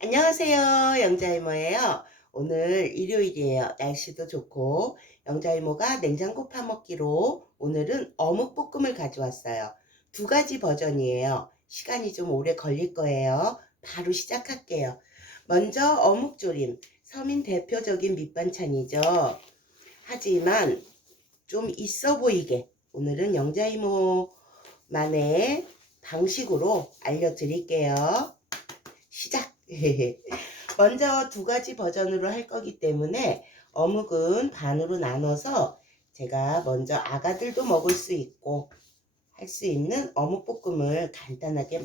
안녕하세요. 영자이모예요. 오늘 일요일이에요. 날씨도 좋고 영자이모가 냉장고 파먹기로 오늘은 어묵볶음을 가져왔어요. 두 가지 버전이에요. 시간이 좀 오래 걸릴 거예요. 바로 시작할게요. 먼저 어묵조림. 서민 대표적인 밑반찬이죠. 하지만 좀 있어 보이게 오늘은 영자이모만의 방식으로 알려드릴게요. 시작! 먼저 두 가지 버전으로 할 거기 때문에 어묵은 반으로 나눠서 제가 먼저 아가들도 먹을 수 있고 할 수 있는 어묵볶음을 간단하게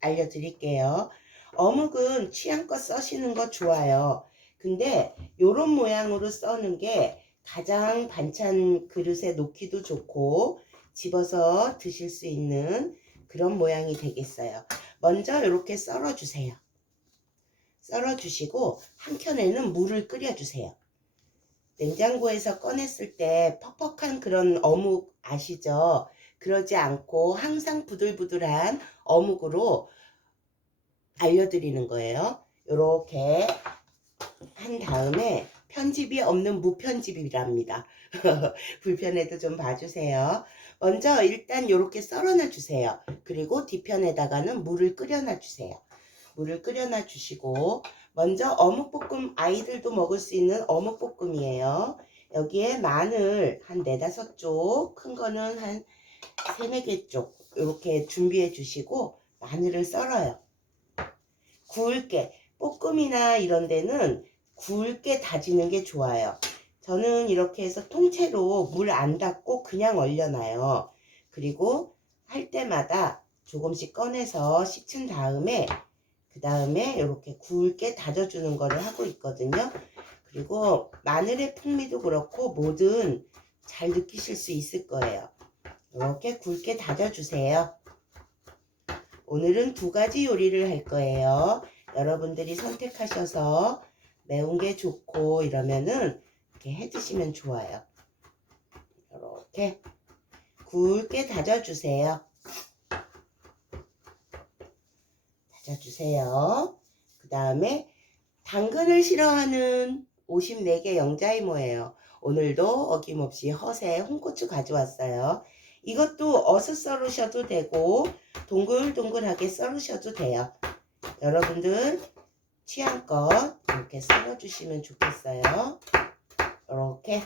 알려드릴게요. 어묵은 취향껏 써시는 거 좋아요. 근데 요런 모양으로 써는 게 가장 반찬 그릇에 놓기도 좋고 집어서 드실 수 있는 그런 모양이 되겠어요. 먼저 이렇게 썰어주세요. 썰어주시고 한 켠에는 물을 끓여주세요. 냉장고에서 꺼냈을 때 퍽퍽한 그런 어묵 아시죠? 그러지 않고 항상 부들부들한 어묵으로 알려드리는 거예요. 이렇게 한 다음에 편집이 없는 무편집이랍니다. 불편해도 좀 봐주세요. 먼저 일단 이렇게 썰어놔 주세요. 그리고 뒤편에다가는 물을 끓여놔 주세요. 물을 끓여놔 주시고 먼저 어묵볶음 아이들도 먹을 수 있는 어묵볶음이에요. 여기에 마늘 한 4~5쪽, 큰 거는 한 3~4개 쪽 이렇게 준비해 주시고 마늘을 썰어요. 굵게 볶음이나 이런 데는 굵게 다지는 게 좋아요. 저는 이렇게 해서 통째로 물 안 닫고 그냥 얼려놔요. 그리고 할 때마다 조금씩 꺼내서 식힌 다음에 그 다음에 이렇게 굵게 다져주는 거를 하고 있거든요. 그리고 마늘의 풍미도 그렇고 뭐든 잘 느끼실 수 있을 거예요. 이렇게 굵게 다져주세요. 오늘은 두 가지 요리를 할 거예요. 여러분들이 선택하셔서 매운 게 좋고 이러면은 이렇게 해 드시면 좋아요. 이렇게 굵게 다져주세요. 다져주세요. 그 다음에 당근을 싫어하는 54개 영자이모예요. 오늘도 어김없이 허세 홍고추 가져왔어요. 이것도 어슷 썰으셔도 되고 동글동글하게 썰으셔도 돼요. 여러분들 취향껏 이렇게 썰어주시면 좋겠어요. 이렇게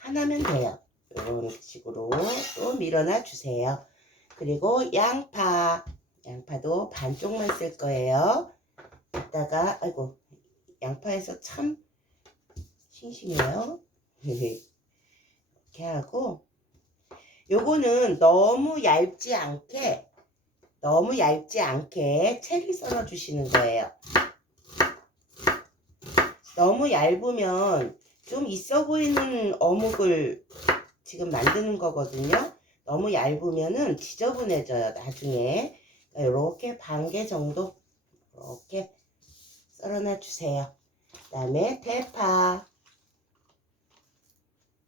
하나면 돼요. 이런 식으로 또 밀어놔 주세요. 그리고 양파도 반쪽만 쓸 거예요. 이따가 아이고 양파에서 참 싱싱해요. 이렇게 하고 요거는 너무 얇지 않게 채를 썰어 주시는 거예요. 너무 얇으면 좀 있어 보이는 어묵을 지금 만드는 거거든요. 너무 얇으면은 지저분해져요 나중에. 이렇게 반 개 정도 이렇게 썰어놔 주세요. 그 다음에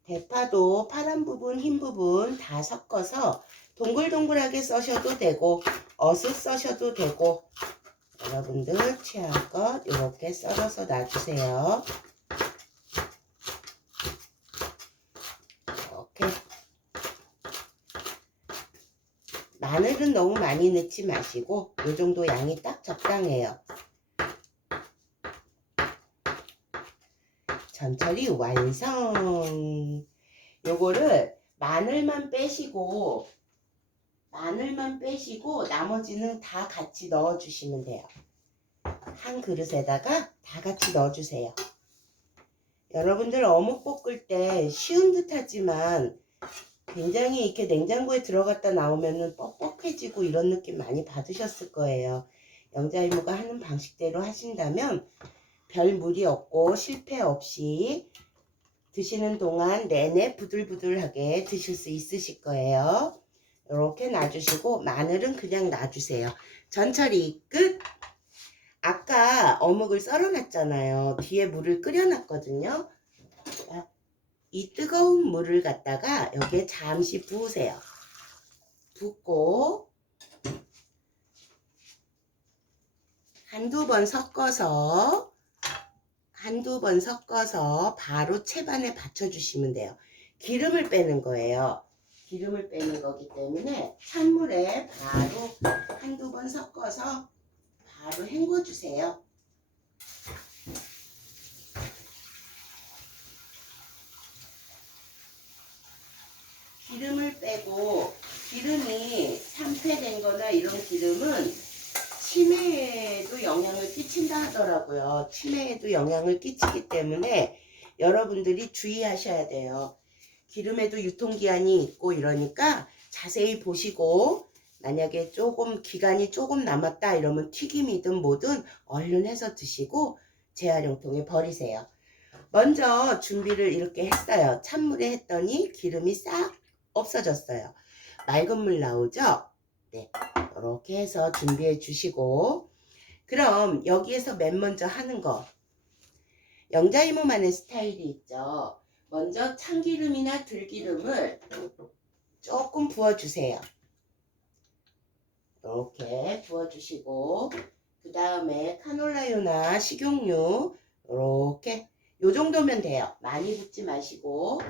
대파도 파란 부분 흰 부분 다 섞어서 동글동글하게 써셔도 되고 어슷 써셔도 되고 여러분들 취향껏 이렇게 썰어서 놔주세요. 이렇게 마늘은 너무 많이 넣지 마시고 이 정도 양이 딱 적당해요. 전철이 완성. 요거를 마늘만 빼시고 나머지는 다 같이 넣어 주시면 돼요. 한 그릇에다가 다 같이 넣어 주세요. 여러분들 어묵 볶을 때 쉬운 듯 하지만 굉장히 이렇게 냉장고에 들어갔다 나오면은 뻑뻑해지고 이런 느낌 많이 받으셨을 거예요. 영자이모가 하는 방식대로 하신다면 별 무리 없고 실패 없이 드시는 동안 내내 부들부들하게 드실 수 있으실 거예요. 이렇게 놔주시고 마늘은 그냥 놔주세요. 전처리 끝! 아까 어묵을 썰어놨잖아요. 뒤에 물을 끓여놨거든요. 이 뜨거운 물을 갖다가 여기에 잠시 부으세요. 붓고 한두 번 섞어서 바로 채반에 받쳐주시면 돼요. 기름을 빼는 거예요. 기름을 빼는 거기 때문에 찬물에 바로 한두 번 섞어서 바로 헹궈주세요. 기름을 빼고, 기름이 산패된 거나 이런 기름은 치매에도 영향을 끼친다 하더라고요. 치매에도 영향을 끼치기 때문에 여러분들이 주의하셔야 돼요. 기름에도 유통기한이 있고 이러니까 자세히 보시고, 만약에 기간이 조금 남았다 이러면 튀김이든 뭐든 얼른 해서 드시고 재활용통에 버리세요. 먼저 준비를 이렇게 했어요. 찬물에 했더니 기름이 싹 없어졌어요. 맑은 물 나오죠? 네, 이렇게 해서 준비해 주시고, 그럼 여기에서 맨 먼저 하는 거, 영자이모만의 스타일이 있죠. 먼저 참기름이나 들기름을 조금 부어주세요. 이렇게 부어주시고, 그 다음에 카놀라유나 식용유 이렇게 요 정도면 돼요. 많이 붓지 마시고,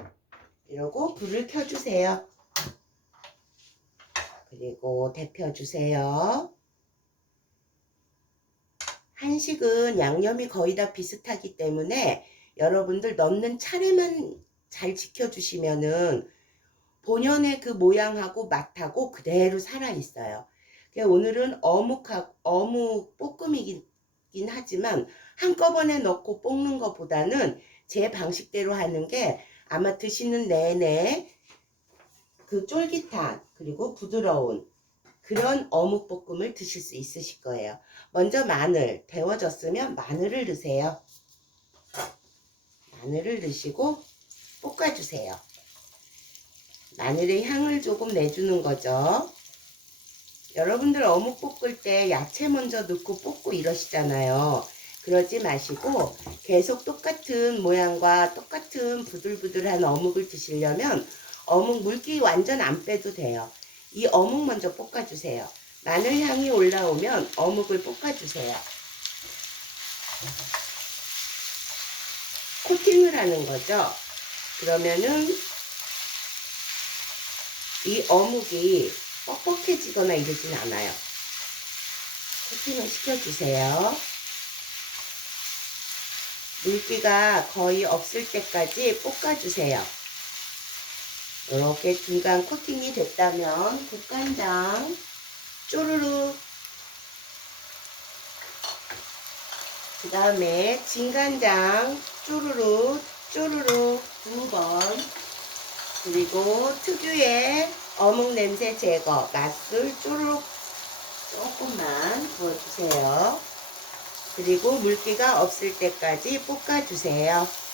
이러고 불을 켜주세요. 그리고 데펴주세요. 한식은 양념이 거의 다 비슷하기 때문에 여러분들 넣는 차례만 잘 지켜주시면은 본연의 그 모양하고 맛하고 그대로 살아있어요. 오늘은 어묵 볶음이긴 하지만 한꺼번에 넣고 볶는 것보다는 제 방식대로 하는 게 아마 드시는 내내 그 쫄깃한 그리고 부드러운 그런 어묵볶음을 드실 수 있으실 거예요. 먼저 마늘, 데워졌으면 마늘을 넣으세요. 마늘을 넣으시고 볶아주세요. 마늘의 향을 조금 내주는 거죠. 여러분들 어묵 볶을 때 야채 먼저 넣고 볶고 이러시잖아요. 그러지 마시고 계속 똑같은 모양과 똑같은 부들부들한 어묵을 드시려면 어묵 물기 완전 안 빼도 돼요. 이 어묵 먼저 볶아주세요. 마늘 향이 올라오면 어묵을 볶아주세요. 코팅을 하는 거죠. 그러면은 이 어묵이 뻑뻑해지거나 이러진 않아요. 코팅을 시켜주세요. 물기가 거의 없을 때까지 볶아주세요. 이렇게 중간 코팅이 됐다면 국간장 쪼르르, 그 다음에 진간장 쪼르르 쪼르르 2번, 그리고 특유의 어묵 냄새 제거 맛술 쪼르륵 조금만 부어주세요. 그리고 물기가 없을 때까지 볶아주세요.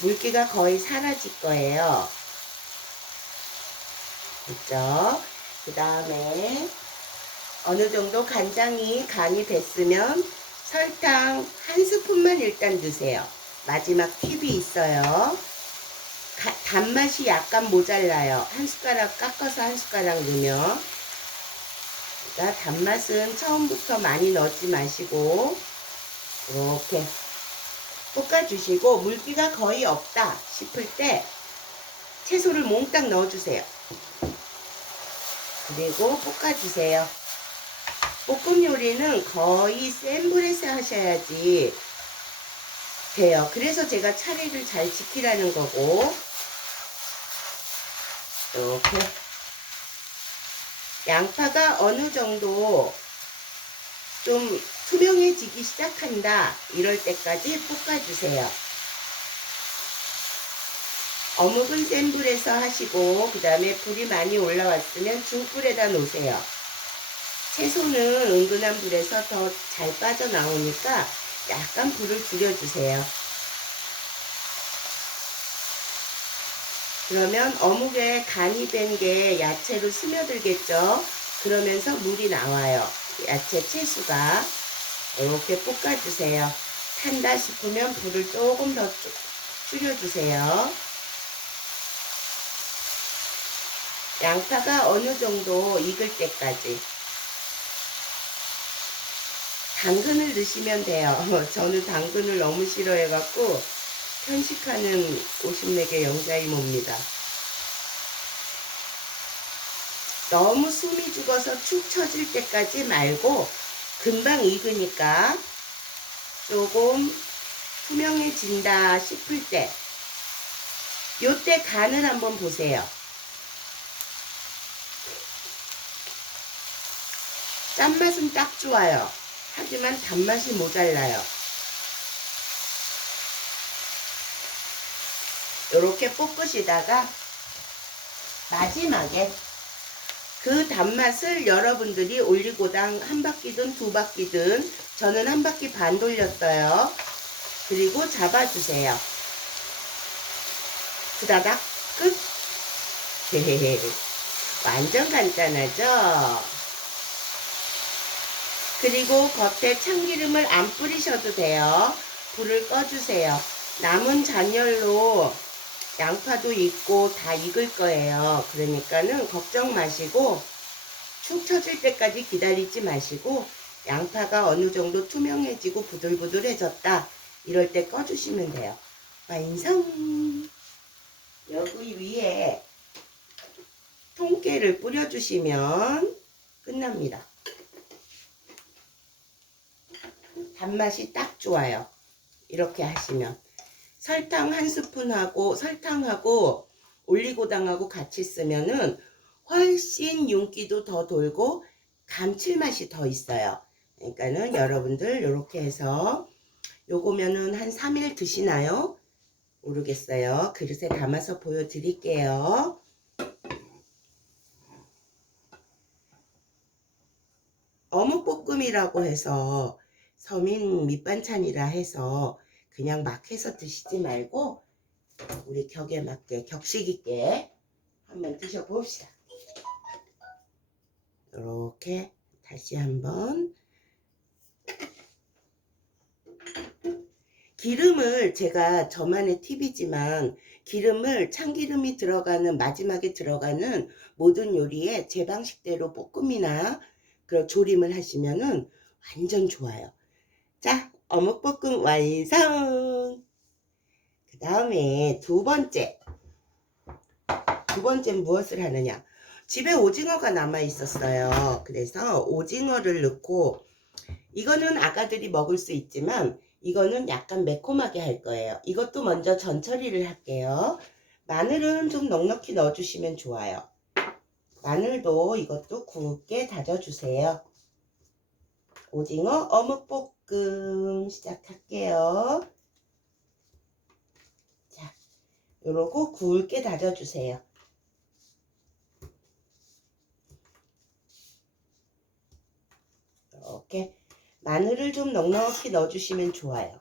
물기가 거의 사라질 거예요. 그죠? 그 다음에 어느 정도 간장이 간이 됐으면 설탕 1스푼만 일단 넣으세요. 마지막 팁이 있어요. 단맛이 약간 모자라요. 한 숟가락 깎아서 한 숟가락 넣으면. 그러니까 단맛은 처음부터 많이 넣지 마시고 이렇게 볶아주시고, 물기가 거의 없다 싶을 때 채소를 몽땅 넣어주세요. 그리고 볶아주세요. 볶음 요리는 거의 센 불에서 하셔야지 돼요. 그래서 제가 차례를 잘 지키라는 거고, 이렇게 양파가 어느 정도 좀 투명해지기 시작한다 이럴 때까지 볶아주세요. 어묵은 센 불에서 하시고, 그 다음에 불이 많이 올라왔으면 중불에다 놓으세요. 채소는 은근한 불에서 더 잘 빠져나오니까 약간 불을 줄여주세요. 그러면 어묵에 간이 밴 게 야채로 스며들겠죠. 그러면서 물이 나와요. 야채 채수가. 이렇게 볶아주세요. 탄다 싶으면 불을 조금 더 줄여주세요. 양파가 어느 정도 익을 때까지. 당근을 넣으시면 돼요. 저는 당근을 너무 싫어해갖고 편식하는 54개 영자이모입니다. 너무 숨이 죽어서 축 처질 때까지 말고 금방 익으니까 조금 투명해진다 싶을 때 요때 간을 한번 보세요. 짠맛은 딱 좋아요. 하지만 단맛이 모자라요. 요렇게 볶으시다가 마지막에 그 단맛을 여러분들이 올리고당 한 바퀴든 두 바퀴든 저는 한 바퀴 반 돌렸어요. 그리고 잡아주세요. 후다닥 끝. 완전 간단하죠? 그리고 겉에 참기름을 안 뿌리셔도 돼요. 불을 꺼주세요. 남은 잔열로 양파도 익고 다 익을 거예요. 그러니까는 걱정 마시고 축 처질 때까지 기다리지 마시고 양파가 어느 정도 투명해지고 부들부들해졌다. 이럴 때 꺼주시면 돼요. 완성! 여기 위에 통깨를 뿌려주시면 끝납니다. 단맛이 딱 좋아요. 이렇게 하시면 설탕 한 스푼하고 설탕하고 올리고당하고 같이 쓰면은 훨씬 윤기도 더 돌고 감칠맛이 더 있어요. 그러니까는 여러분들 이렇게 해서 요거면은 한 3일 드시나요? 모르겠어요. 그릇에 담아서 보여드릴게요. 어묵볶음이라고 해서 서민 밑반찬이라 해서 그냥 막 해서 드시지 말고 우리 격에 맞게 격식 있게 한번 드셔봅시다. 이렇게 다시 한번 기름을 제가 저만의 팁이지만 기름을 참기름이 들어가는 마지막에 들어가는 모든 요리에 제 방식대로 볶음이나 그런 조림을 하시면은 완전 좋아요. 자, 어묵볶음 완성! 그 다음에 두 번째는 무엇을 하느냐? 집에 오징어가 남아 있었어요. 그래서 오징어를 넣고 이거는 아가들이 먹을 수 있지만 이거는 약간 매콤하게 할 거예요. 이것도 먼저 전처리를 할게요. 마늘은 좀 넉넉히 넣어주시면 좋아요. 마늘도 이것도 굵게 다져주세요. 오징어 어묵볶음 시작할게요. 자, 요러고 굵게 다져주세요. 이렇게 마늘을 좀 넉넉히 넣어주시면 좋아요.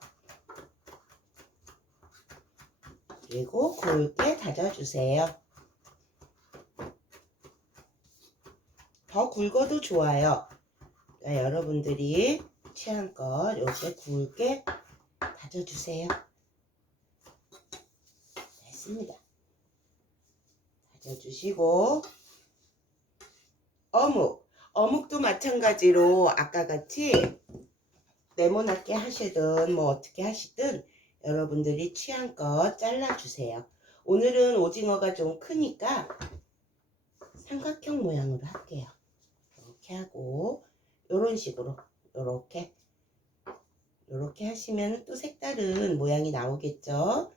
그리고 굵게 다져주세요. 더 굵어도 좋아요. 그러니까 여러분들이 취향껏 이렇게 굵게 다져주세요. 됐습니다. 다져주시고 어묵도 마찬가지로 아까 같이 네모나게 하시든 뭐 어떻게 하시든 여러분들이 취향껏 잘라주세요. 오늘은 오징어가 좀 크니까 삼각형 모양으로 할게요. 이렇게 하고 이런 식으로 이렇게 하시면 또 색다른 모양이 나오겠죠.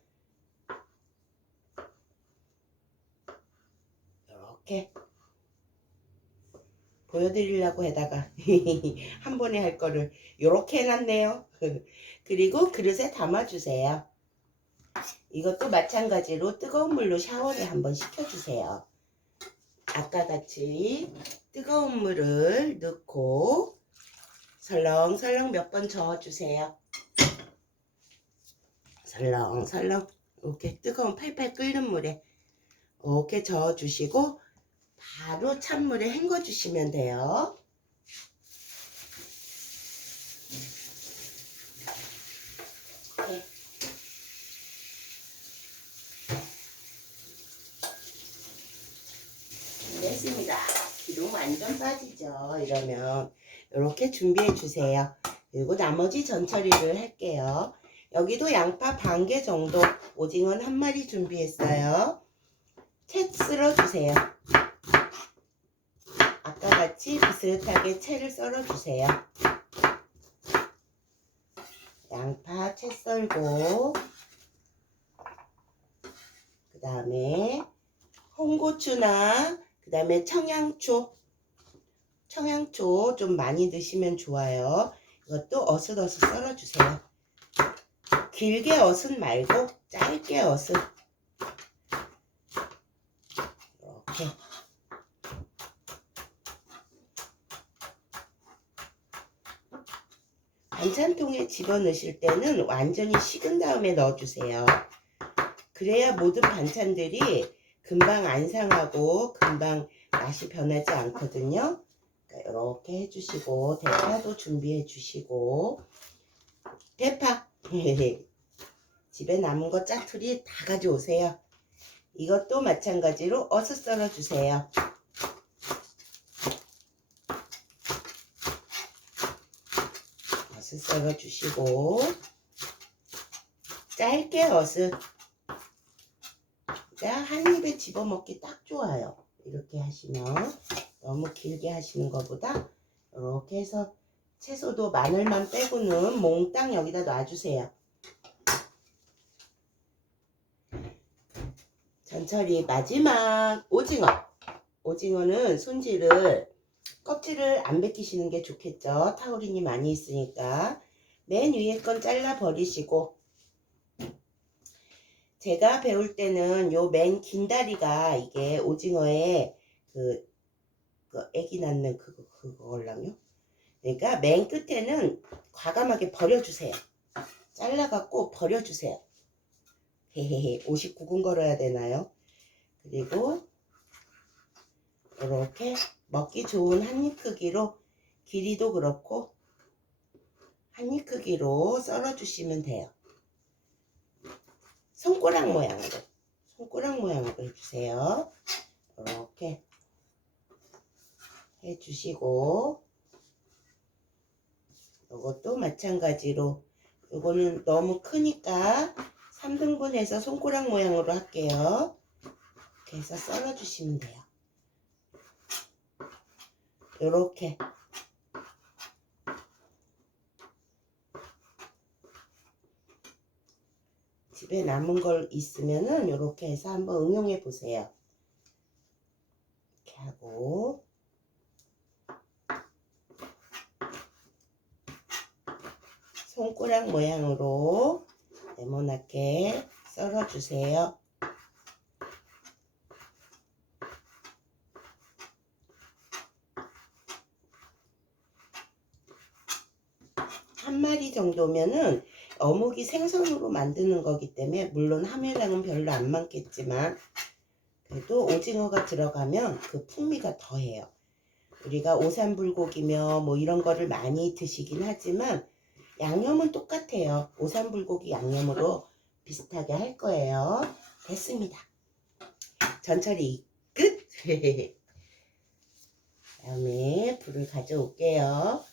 이렇게 보여드리려고 하다가 한 번에 할 거를 이렇게 해놨네요. 그리고 그릇에 담아주세요. 이것도 마찬가지로 뜨거운 물로 샤워를 한번 시켜주세요. 아까 같이 뜨거운 물을 넣고 설렁설렁 몇 번 저어주세요. 설렁설렁 이렇게 뜨거운 팔팔 끓는 물에 이렇게 저어주시고 바로 찬물에 헹궈주시면 돼요. 네. 됐습니다. 기름 완전 빠지죠. 이러면 이렇게 준비해 주세요. 그리고 나머지 전처리를 할게요. 여기도 양파 반 개 정도, 오징어는 한 마리 준비했어요. 채 썰어 주세요. 아까 같이 비슷하게 채를 썰어 주세요. 양파 채 썰고, 그 다음에 홍고추나 그 다음에 청양초 좀 많이 넣으시면 좋아요. 이것도 어슷어슷 썰어주세요. 길게 어슷 말고 짧게 어슷. 이렇게. 반찬통에 집어넣으실 때는 완전히 식은 다음에 넣어주세요. 그래야 모든 반찬들이 금방 안 상하고 금방 맛이 변하지 않거든요. 그러니까 이렇게 해주시고, 대파도 준비해 주시고, 대파 집에 남은 거 짜투리 다 가져오세요. 이것도 마찬가지로 어슷 썰어 주세요. 어슷 썰어 주시고, 짧게 어슷. 한 입에 집어먹기 딱 좋아요. 이렇게 하시면. 너무 길게 하시는 것보다 이렇게 해서 채소도 마늘만 빼고는 몽땅 여기다 놔주세요. 전처리 마지막 오징어. 오징어는 껍질을 안 벗기시는 게 좋겠죠. 타우린이 많이 있으니까. 맨 위에 건 잘라 버리시고, 제가 배울 때는 요 맨 긴 다리가 이게 오징어의 애기 낳는 그거랑요. 그러니까 맨 끝에는 과감하게 버려주세요. 잘라갖고 버려주세요. 헤헤헤, 59근 걸어야 되나요? 그리고 이렇게 먹기 좋은 한입 크기로, 길이도 그렇고 한입 크기로 썰어 주시면 돼요. 손가락 모양으로 해주세요. 이렇게 해주시고, 이것도 마찬가지로, 이거는 너무 크니까 3등분 해서 손가락 모양으로 할게요. 이렇게 해서 썰어 주시면 돼요. 이렇게. 집에 남은 걸 있으면은 이렇게 해서 한번 응용해 보세요. 이렇게 하고, 손가락 모양으로 네모나게 썰어 주세요. 한 마리 정도면은 어묵이 생선으로 만드는 거기 때문에, 물론 함유량은 별로 안 많겠지만 그래도 오징어가 들어가면 그 풍미가 더해요. 우리가 오삼불고기며 뭐 이런 거를 많이 드시긴 하지만 양념은 똑같아요. 오삼불고기 양념으로 비슷하게 할 거예요. 됐습니다. 전처리 끝. 다음에 불을 가져올게요.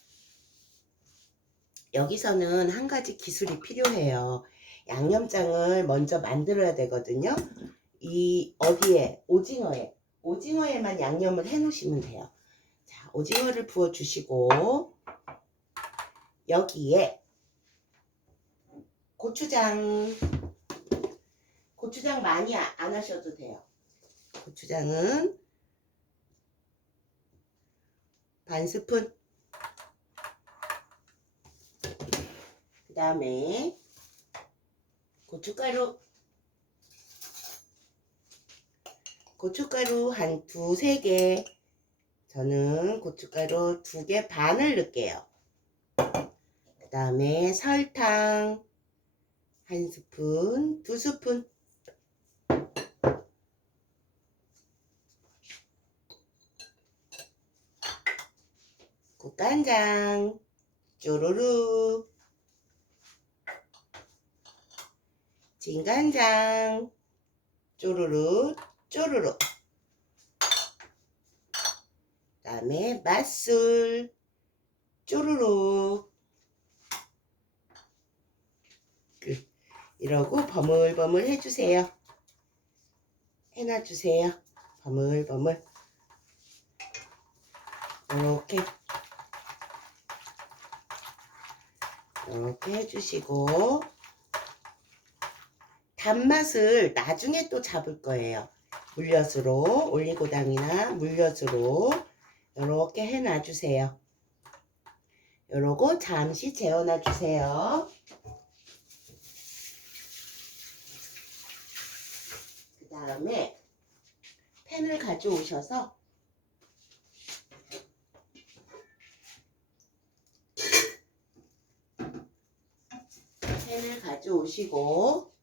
여기서는 한 가지 기술이 필요해요. 양념장을 먼저 만들어야 되거든요. 오징어에만 양념을 해 놓으시면 돼요. 자, 오징어를 부어 주시고, 여기에 고추장 많이 안 하셔도 돼요. 고추장은 반 스푼. 그 다음에 고춧가루 한 두세 개. 저는 고춧가루 2개 반을 넣을게요. 그 다음에 설탕 1스푼, 2스푼. 국간장 쪼르르, 진간장 쪼르르 쪼르르. 그다음에 맛술 쪼르륵 이러고 버물버물 해주세요. 해놔주세요. 버물버물 이렇게 해주시고 단맛을 나중에 또 잡을 거예요. 물엿으로 올리고당이나 물엿으로 이렇게 해놔주세요. 이러고 잠시 재워놔주세요. 그 다음에 팬을 가져오셔서 팬을 가져오시고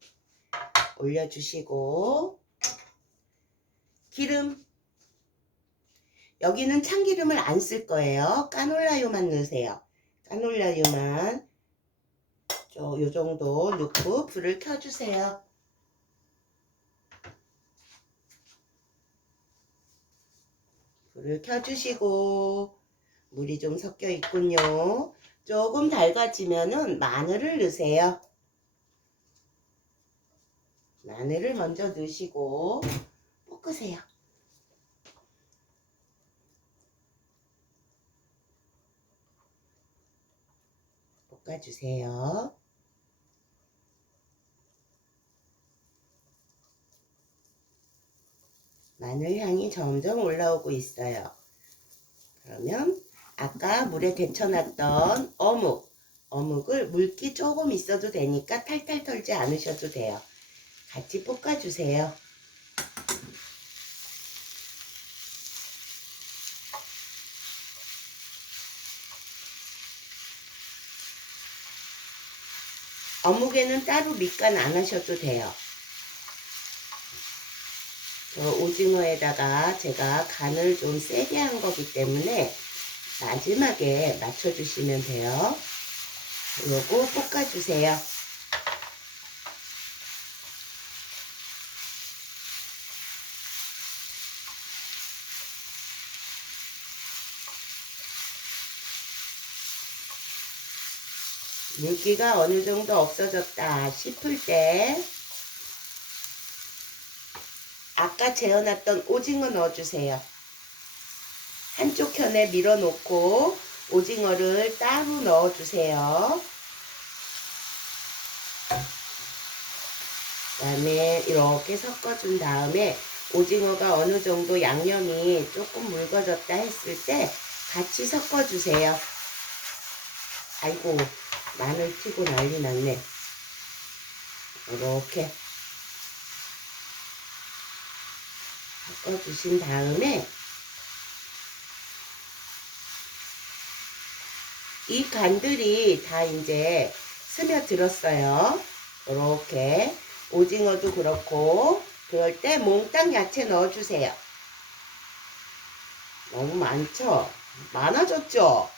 올려주시고 기름 여기는 참기름을 안 쓸 거예요. 까놀라유만 넣으세요. 까놀라유만 요 정도 넣고 불을 켜주세요. 불을 켜주시고 물이 좀 섞여 있군요. 조금 달궈지면은 마늘을 넣으세요. 마늘을 먼저 넣으시고 볶으세요. 볶아주세요. 마늘 향이 점점 올라오고 있어요. 그러면 아까 물에 데쳐놨던 어묵을 물기 조금 있어도 되니까 탈탈 털지 않으셔도 돼요. 같이 볶아주세요. 어묵에는 따로 밑간 안 하셔도 돼요. 저 오징어에다가 제가 간을 좀 세게 한 거기 때문에 마지막에 맞춰주시면 돼요. 그리고 볶아주세요. 물기가 어느 정도 없어졌다 싶을 때 아까 재워놨던 오징어 넣어주세요. 한쪽 편에 밀어놓고 오징어를 따로 넣어주세요. 그 다음에 이렇게 섞어준 다음에 오징어가 어느 정도 양념이 조금 묽어졌다 했을 때 같이 섞어주세요. 아이고 마늘 튀고 난리 났네. 이렇게 섞어주신 다음에 이 간들이 다 이제 스며들었어요. 이렇게 오징어도 그렇고 그럴 때 몽땅 야채 넣어주세요. 너무 많죠? 많아졌죠?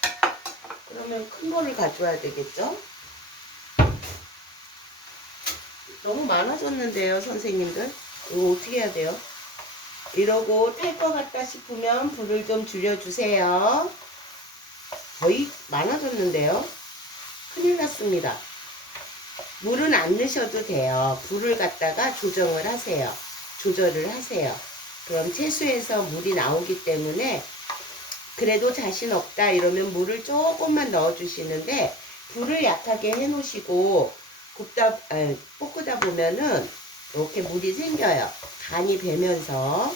그러면 큰 거를 가져와야 되겠죠? 너무 많아졌는데요, 선생님들. 이거 어떻게 해야 돼요? 이러고 탈 것 같다 싶으면 불을 좀 줄여주세요. 거의 많아졌는데요. 큰일 났습니다. 물은 안 넣으셔도 돼요. 불을 갖다가 조정을 하세요. 조절을 하세요. 그럼 채소에서 물이 나오기 때문에 그래도 자신 없다 이러면 물을 조금만 넣어주시는데 불을 약하게 해놓으시고 볶다 보면은 이렇게 물이 생겨요. 간이 배면서.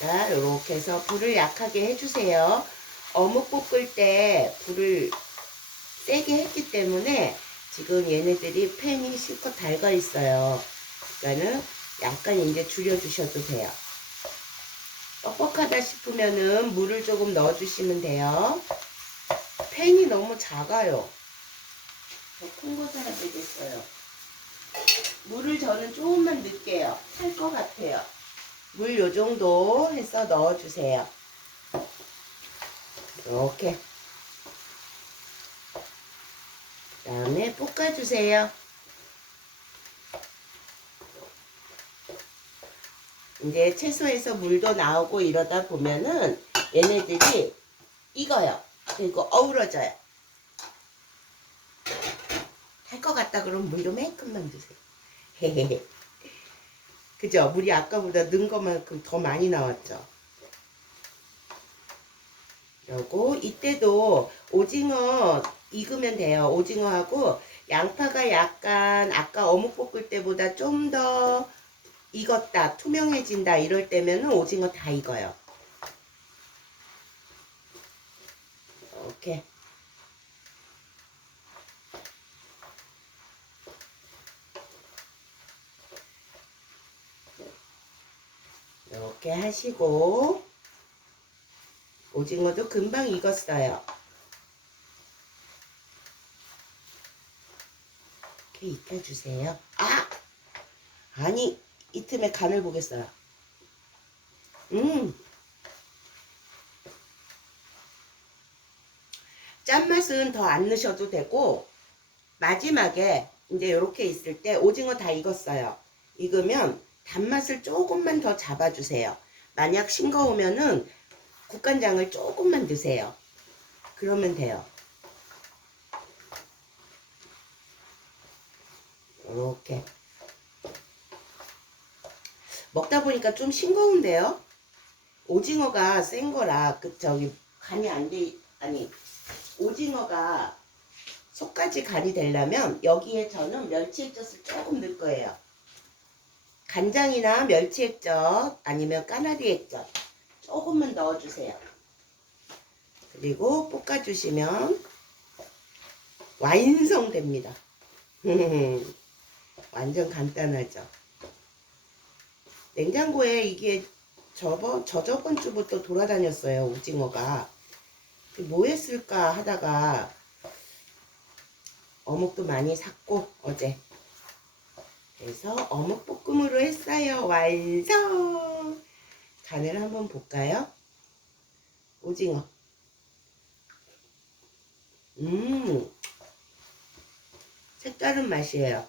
자, 이렇게 해서 불을 약하게 해주세요. 어묵 볶을 때 불을 세게 했기 때문에 지금 얘네들이 팬이 실컷 달궈 있어요. 그러니까는 약간 이제 줄여주셔도 돼요. 뻑뻑하다 싶으면은 물을 조금 넣어주시면 돼요. 팬이 너무 작아요. 더 큰 거 사야 되겠어요. 물을 저는 조금만 넣을게요. 탈 것 같아요. 물 요 정도 해서 넣어주세요. 이렇게. 그 다음에 볶아주세요. 이제 채소에서 물도 나오고 이러다 보면은 얘네들이 익어요. 그리고 어우러져요. 할 것 같다 그러면 물 요만큼만 드세요. 헤헤헤. 그죠? 물이 아까보다 넣은 것만큼 더 많이 나왔죠. 그리고 이때도 오징어 익으면 돼요. 오징어하고 양파가 약간 아까 어묵 볶을 때보다 좀 더 익었다, 투명해진다 이럴 때면은 오징어 다 익어요. 이렇게. 이렇게 하시고 오징어도 금방 익었어요. 이렇게 익혀주세요. 아니 이 틈에 간을 보겠어요. 짠맛은 더 안 넣으셔도 되고 마지막에 이제 이렇게 있을 때 오징어 다 익었어요. 익으면 단맛을 조금만 더 잡아주세요. 만약 싱거우면은 국간장을 조금만 넣으세요. 그러면 돼요. 이렇게 먹다 보니까 좀 싱거운데요. 오징어가 센 거라 간이 안 돼. 아니 오징어가 속까지 간이 되려면 여기에 저는 멸치액젓을 조금 넣을 거예요. 간장이나 멸치액젓 아니면 까나리 액젓 조금만 넣어주세요. 그리고 볶아주시면 완성됩니다. 완전 간단하죠. 냉장고에 이게 저저번 주부터 돌아다녔어요. 오징어가. 뭐 했을까 하다가 어묵도 많이 샀고 어제. 그래서 어묵볶음으로 했어요. 완성! 간을 한번 볼까요? 오징어. 색다른 맛이에요.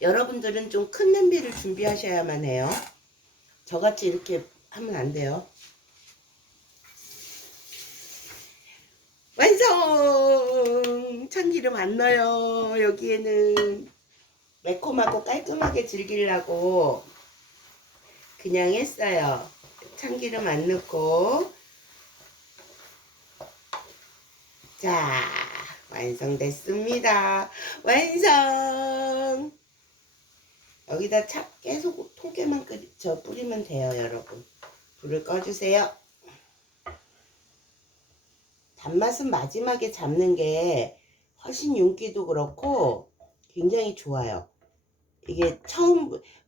여러분들은 좀 큰 냄비를 준비하셔야만 해요. 저같이 이렇게 하면 안 돼요. 완성! 참기름 안 넣어요. 여기에는 매콤하고 깔끔하게 즐기려고 그냥 했어요. 참기름 안 넣고. 자, 완성됐습니다. 완성! 여기다 계속 통깨만 뿌리면 돼요, 여러분. 불을 꺼주세요. 단맛은 마지막에 잡는 게 훨씬 윤기도 그렇고 굉장히 좋아요. 이게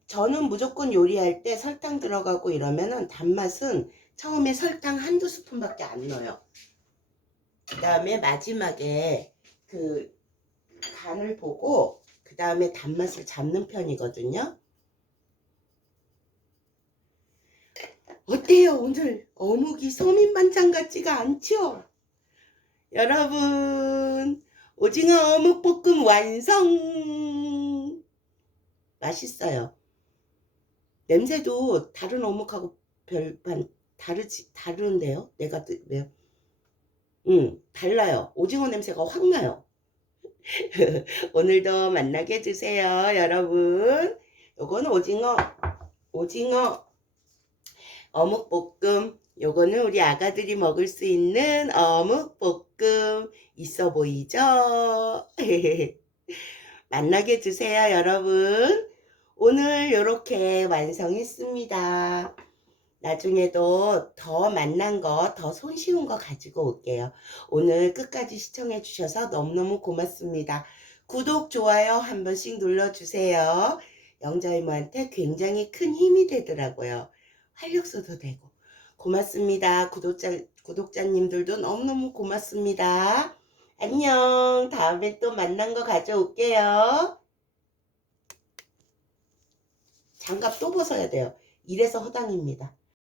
저는 무조건 요리할 때 설탕 들어가고 이러면은 단맛은 처음에 설탕 한두 스푼밖에 안 넣어요. 그 다음에 마지막에 그 간을 보고 그 다음에 단맛을 잡는 편이거든요. 어때요? 오늘 어묵이 서민반찬 같지가 않죠? 여러분 오징어 어묵볶음 완성! 맛있어요. 냄새도 다른 어묵하고 별반 다른데요? 왜요? 달라요. 오징어 냄새가 확 나요. 오늘도 만나게 해주세요, 여러분. 요거는 오징어 어묵볶음. 요거는 우리 아가들이 먹을 수 있는 어묵볶음. 있어 보이죠? 만나게 해주세요, 여러분. 오늘 요렇게 완성했습니다. 나중에도 더 맛난 거, 더 손쉬운 거 가지고 올게요. 오늘 끝까지 시청해 주셔서 너무너무 고맙습니다. 구독, 좋아요 한 번씩 눌러주세요. 영자이모한테 굉장히 큰 힘이 되더라고요. 활력소도 되고. 고맙습니다. 구독자님들도 너무너무 고맙습니다. 안녕. 다음에 또 만난 거 가져올게요. 장갑 또 벗어야 돼요. 이래서 허당입니다.